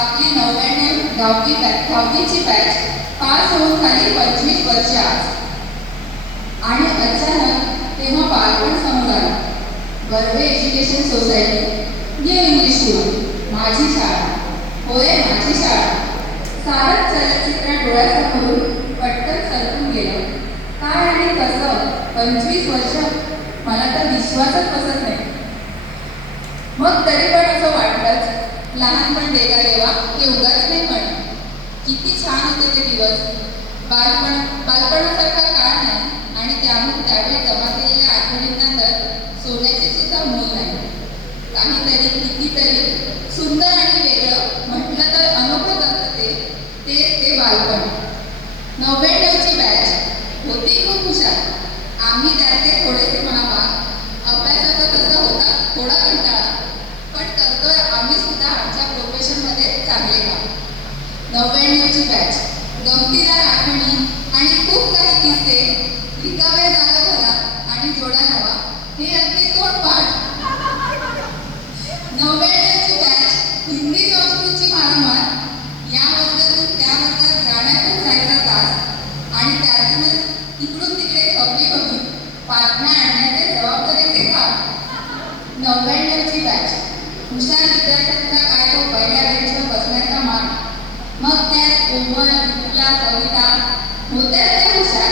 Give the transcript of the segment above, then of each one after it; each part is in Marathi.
आपली नव्याण्णव दहावी बॅच दहावीची बॅच पास होऊन खाली पंचवीस वर्ष आणि अचानक तेव्हा बालपण समोर आलं Barve education society new English school माझी शाळा होय माझी शाळा सारं चलचित्र डोळ्यासमोरून पटकन सरकून गेलं. काय आणि पंचवीस वर्ष मला तर विश्वासच बसत नाही. मग तरी पण असं वाटलंच लहानपण देगा देवा हे उगाच नाही पण किती छान होते ते दिवस. बालपण बालपणासारखा काळ नाही आणि त्यामुळे त्यावेळी जमा केलेल्या आठवणींना तर सोन्याचे सुद्धा मोल नाही. काहीतरी कितीतरी सुंदर आणि वेगळं म्हटलं तर अनुभव असतं ते ते बालपण. नव्याण्णवची बॅच होती खूप हुशार. आम्ही त्याचे थोडेसे म्हणावा अभ्यासाचा तसा होता थोडा कंटाळा पण करतोय आम्ही सुद्धा आमच्या प्रोफेशनमध्ये चांगले काम. नव्याण्णवची बॅच गमतीदार आठवणी आणि खूप काही किस्से रिकाम्या जागा भरा आणि जोडा हवा हे अगदी तोंडपाठ नव्याण्णवची बॅच हिंदी संस्कृतची मारामार. या वर्गातून त्या वर्गात जाण्यातच जायचा तास आणि त्यातूनच इकडून तिकडे खपली बघून. बातम्या आणण्याचे जबाबदारीचे काम नव्याण्णवची बॅच. हुशार विद्यार्थ्यांचा काय तो पहिल्या बेंचवर बसण्याचा मान. मग त्यात कोमल विपुला कविता होत्या त्या हुशार.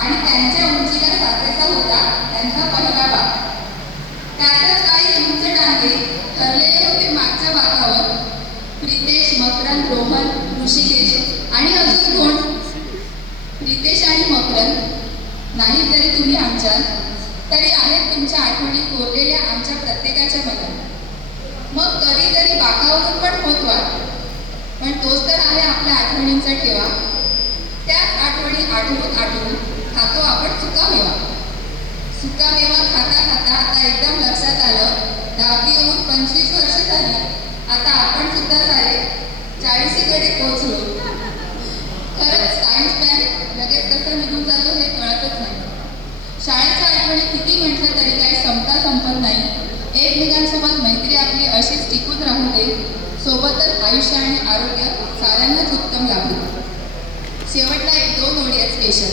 आणि त्यांच्या नाही तरी तुम्ही आमच्यात तरी आहेत तुमच्या आठवणी कोरलेल्या आमच्या प्रत्येकाच्या मनात. मग कधीतरी बाकावरून पण होत वाट. पण तोच तर आहे आपल्या आठवणींचा ठेवा. त्याच आठवणी आठवून आठवून खातो आपण सुकामेवा सुकामेवा खाता खाता आता एकदम लक्षात आलं. दहावी येऊन पंचवीस वर्ष झाली. आता आपण सुद्धा झाले चाळीसीकडे पोहोचलो. शाळेच्या आठवणी किती म्हटलं तरी काही संपता संपत नाही. एकमेकांसोबत मैत्री आपली अशीच टिकून राहू दे. सोबतच आयुष्य आणि आरोग्य साऱ्यांनाच उत्तम लाभू शेवटला एक दोन ओळी स्पेशल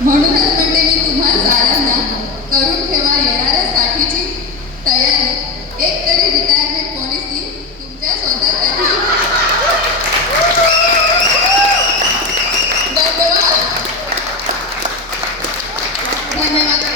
म्हणूनच म्हणते मी तुम्हा साऱ्यांना करून ठेवा येणाऱ्या साठीची तयारी. एक तरी रिटायरमेंट Vuelve